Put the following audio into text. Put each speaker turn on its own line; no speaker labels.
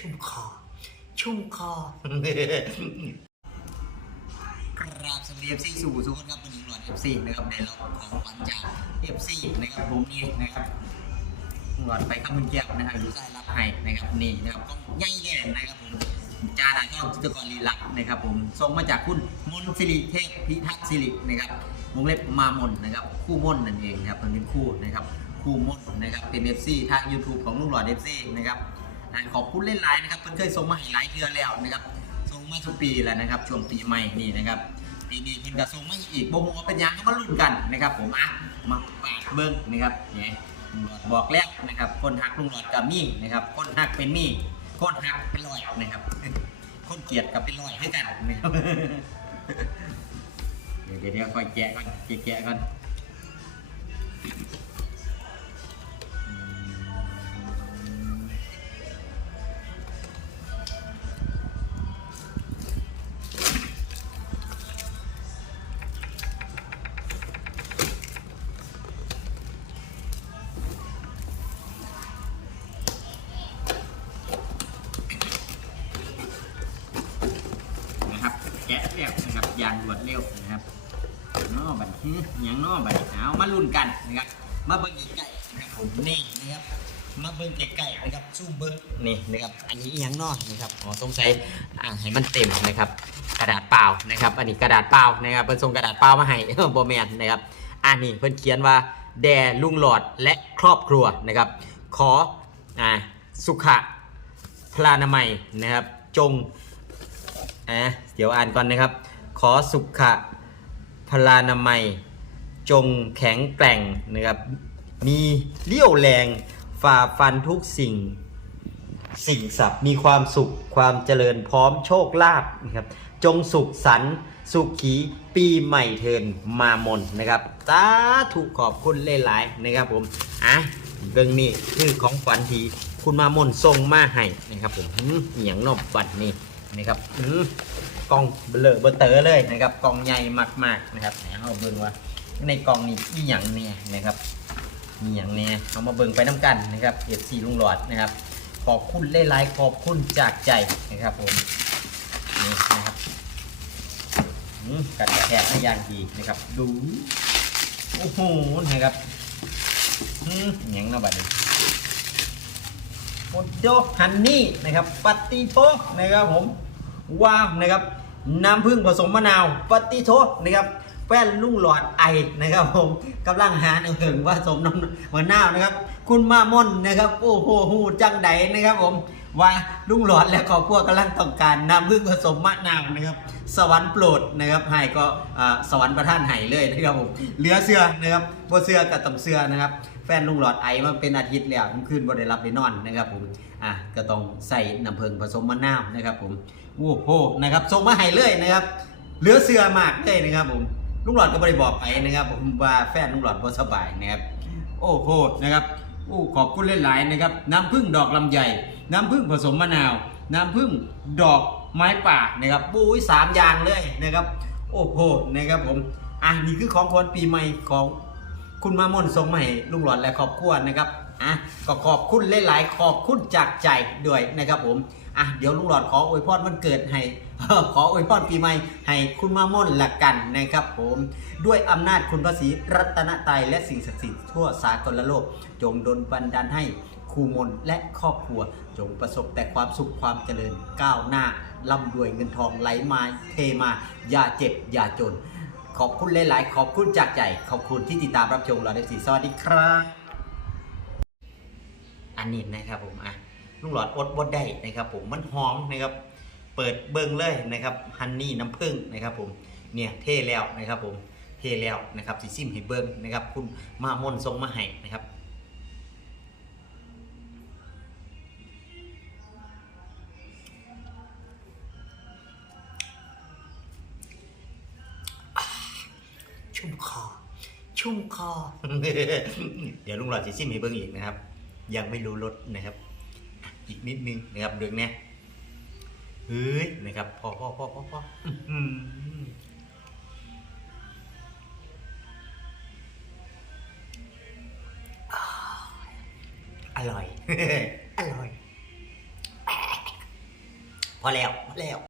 ชุ่มคอ ชุ่มคอ
ครับสวัสดีเอฟซีสู่ทุกคนครับวันนี้หลอดเอฟซีนะครับในรอบของวัญจากเอฟซีนะครับผมนี่นะครับหลอดไปข้ามมุนแก้วนะครับดูสายรับให้นะครับนี่นะครับก็ใหญ่แย่นะครับผมจาดาช่องจิตกรลีลักนะครับผมส่งมาจากคุณมนสิริเทพพิทักษ์สิรินะครับวงเล็บมามนนะครับคู่มนนั่นเองนะครับเป็นคู่นะครับคู่มนนะครับเป็นเอฟซีทาง YouTube ของลุงหลอดเอฟซีนะครับ อ่าขอบคุณเล่นไลน์นะครับเพิ่นเคยส่งมาให้หลายเดือนแล้วนะครับส่งมาทุกปีแล้วนะครับช่วงปีใหม่นี่นะครับปีนี้เพิ่นก็ส่งมาอีกบ่ฮู้ว่าเป็นหยังก็มาลุ้นกันนะครับ ผมอะมาปากเบิ่งนะครับเนี่ยหลอดบอกแล้วนะครับ คนหักลุงหลอดกับมี่นะครับ คนหักเป็นมี่คนหักเป็นรอยนะครับคนเกลียดกับเป็นรอยให้กันนะครับเดี๋ยวเดี๋ยวค่อยแกะก่อนแกะก่อน แกะแล้วนะครับยางรวดเร็วนะครับนอบัดนี้ยังนอบัดเอามาลุ้นกันนะครับ มาเบิ่งใกล้ๆนะครับผมนี่นะครับมาเบิ่งใกล้ๆนะครับสู้เบิ่งนี่นะครับ อันนี้อีหยังนอนะครับอ๋อสงสัยอ่าให้มันเต็มนะครับ กระดาษเปล่านะครับ อันนี้กระดาษเปล่านะครับเพิ่นส่งกระดาษเปล่ามาให้โบแมนนะครับอันนี้เพิ่นเขียนว่าแด่ลุงหลอดและครอบครัวนะครับ ขออ่าสุขะพลานามัยนะครับ จงะเดี๋ยวอ่านก่อนนะครับ ขอสุขะพลานามัย จงแข็งแกร่งนะครับ มีเลี้ยวแรงฝ่าฟันทุกสิ่ง สิ่งศัพท์มีความสุขความเจริญพร้อมโชคลาภนะครับ จงสุขสันต์สุขีปีใหม่เทินมามนนะครับสาธุขอบคุณหลายๆนะครับผมอะเรื่องนี้คือของขวัญทีคุณมามนส่งมาให้นะครับผมเหืมอหย่างนอบบัตรนี่ นะครับอืมกล่องเบลอเบอเตอร์เลยนะครับกล่องใหญ่มากๆนะครับเอาเบิ่งว่าในกล่องนี้อีหยังเนี่ยนะครับ มีอย่างเนี้ยเอามาเบิ่งไปน้ำกันนะครับเอฟซีลุงหลอดนะครับ ขอบคุณหลายๆขอบคุณจากใจนะครับผมนี่นะครับอืมกัดกระแทกให้ยางดีนะครับ ดูโอ้โหนะครับอืมอหยังเนาะบัดนี้ โอโดฮันนี่นะครับปฏิโทนะครับผมว้าวนะครับน้ำผึ้งผสมมะนาวปฏิโทนะครับแป้นลุงหลอดไอนะครับผมกำลังหาหนึ่งถึงว่าสมน้ำมะนาวนะครับ คุณมามอนนะครับโอ้โหหูจังไดนะครับผมว่าลุงหลอดและครอบครัวกำลังต้องการน้ำผึ้งผสมมะนาวนะครับ สวรรค์โปรดนะครับให้ก็สวรรค์ประท่านให้เลยนะครับผมเหลือเสื้อนะครับบ่เสื้อกับตำเสื้อนะครับแฟนลุงหลอดไอมาเป็นอาทิตย์แล้วคืนบ่ได้รับได้นอนนะครับผมอะก็ต้องใส่น้ำผึ้งผสมมะนาวนะครับผมโอ้โหนะครับส่งมาให้เลยนะครับเหลือเสื้อมากเลยนะครับผมลุงหลอดก็บ่ได้บอกไปนะครับผมว่าแฟนลุงหลอดบ่สบายนะครับโอ้โหนะครับโอ้ขอบคุณหลายๆนะครับน้ำผึ้งดอกลำไยน้ำผึ้งผสมมะนาว น้ำผึ้งดอก ไม้ป่านะครับปุ้ยสามอย่างเลยนะครับ โอ้โหนะครับผมอะนี่คือของขวัญปีใหม่ของคุณมามนส่งให้ลุงหลอดและครอบครัวนะครับอะก็ขอบคุณหลายๆขอบคุณจากใจด้วยนะครับผมอะเดี๋ยวลุงหลอดขออวยพรวันเกิดให้ขออวยพรปีใหม่ให้คุณมามนละกันนะครับผมด้วยอำนาจคุณพระศรีรัตนตรัยและสิ่งศักดิ์สิทธิ์ทั่วสากลโลก จงดลบันดาลให้ครูมนและครอบครัว จงประสบแต่ความสุขความเจริญก้าวหน้า ร่ำรวยเงินทองไหลมาเทมา อย่าเจ็บ อย่าจน ขอบคุณหลาย ๆ ขอบคุณจากใจ ขอบคุณที่ติดตามรับชมเราได้สีสวัสดีครับอันนี้นะครับผมอะลุงหลอดอดบดได้นะครับ ผมมันหอมนะครับ เปิดเบิ้งเลยนะครับฮันนี่น้ำผึ้งนะครับ ผมเนี่ยเท่แล้วนะครับ ผมเท่แล้วนะครับสีซิมให้เบิ้งนะครับ คุณมามนทรงมาให้นะครับ
คอ ชุ่มคอ
เดี๋ยวลุงหลอดสีซิมให้เบิ้งอีกนะครับ ยังไม่รู้รสนะครับอะอีกนิดนึงนะครับเดืองเนี้ยเฮ้ยนะครับพอพอพอพอพออื้อหืออร่อย
อร่อย
พอแล้ว พอแล้ว